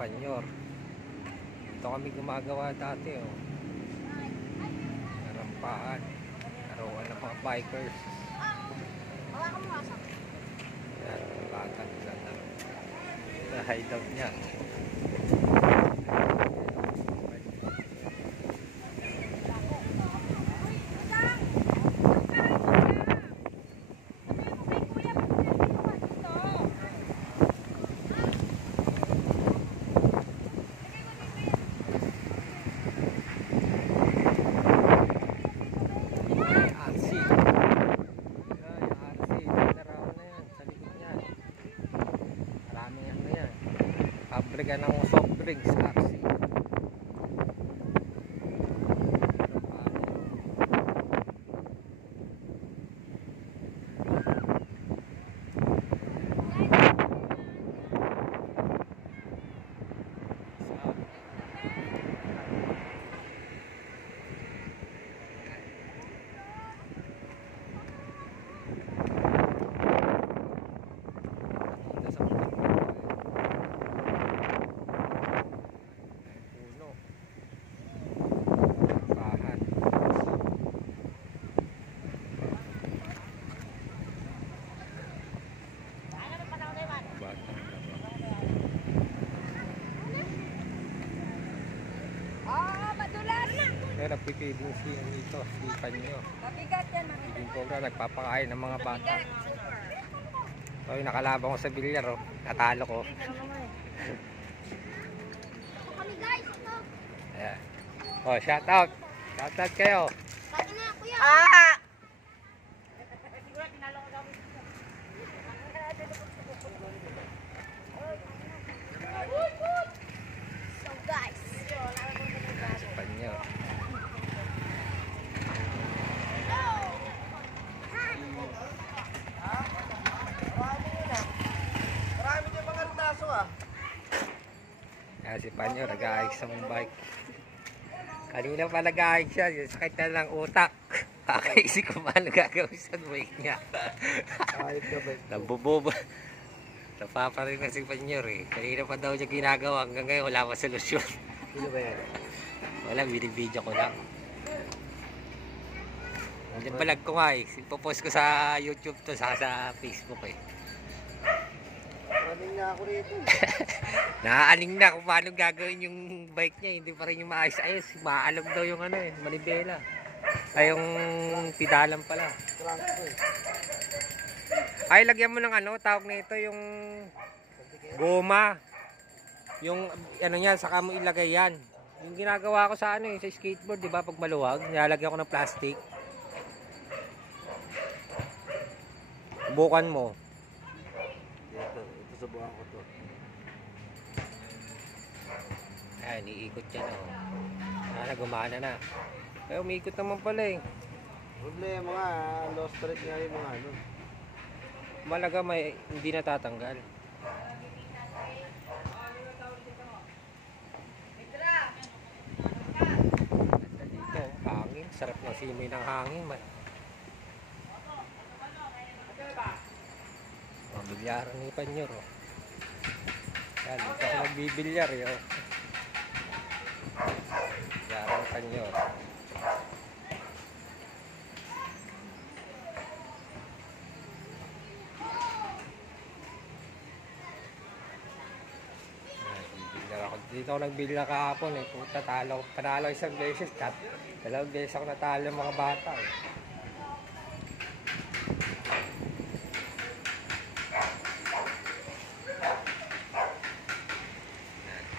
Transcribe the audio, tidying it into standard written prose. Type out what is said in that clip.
Panyor. Ito kami gumagawa dati, oh. Narampaan. Arawan ng mga bikers. Yan, lakad sa hideout niya. Pabrika ng soft drinks, RC. Nagpipiding siya dito, si Panyo. Mabigat yan, mabigat. Hindi ko nagpapakain ng mga bata. So, yung nakalabang ko sa bilyar, oh. Natalo ko. Kami guys, no? Ayan. Oh, shout out. Shout out kayo. Pati na, kuya. So guys, Si Panyo. Si Panyo nag-aayos sa bike. Kanina pa nag-aayos siya, sakit na lang utak. Kakaisip ko paano gagawin sa bike niya. Nabubobo. Napaparin na si Panyo eh. Kanina pa daw niya ginagawa, hanggang ngayon wala pa solusyon. Sino ba yan? Wala, binibidyo ko lang. Nandiyan balag ko nga eh. Ipopost ko sa YouTube to, saka sa Facebook eh. Maraming na ako rito. Naaaling na kung paano gagawin yung bike niya. Hindi pa rin yung maayos-ayos. Maalog daw yung ano eh, manibela. Ay yung pidalan pala. Trangko eh. Ay, lagyan mo ng ano, tawag na ito yung goma. Yung ano niya, saka mo ilagay yan. Yung ginagawa ko sa ano eh, sa skateboard, di ba, pag maluwag, nilalagyan ko ng plastic. Bukan mo. Ito subukan ko to. Ayan, iikot yan oh. Sana gumana na. Pero umiikot naman pala eh. Problema nga, lost thread nga yung mga ano. Malaga may hindi natatanggal. Dito, hangin. Sarap ng simoy ng hangin. Bilyaran ni Panyor oh. Yan, dito ako nagbibilyar yo. Bilyaran ni Panyor. Dito ako nagbilyar kahapon eh. Puta, panalo isang beses. Dalawang beses ako natalo mga bata eh.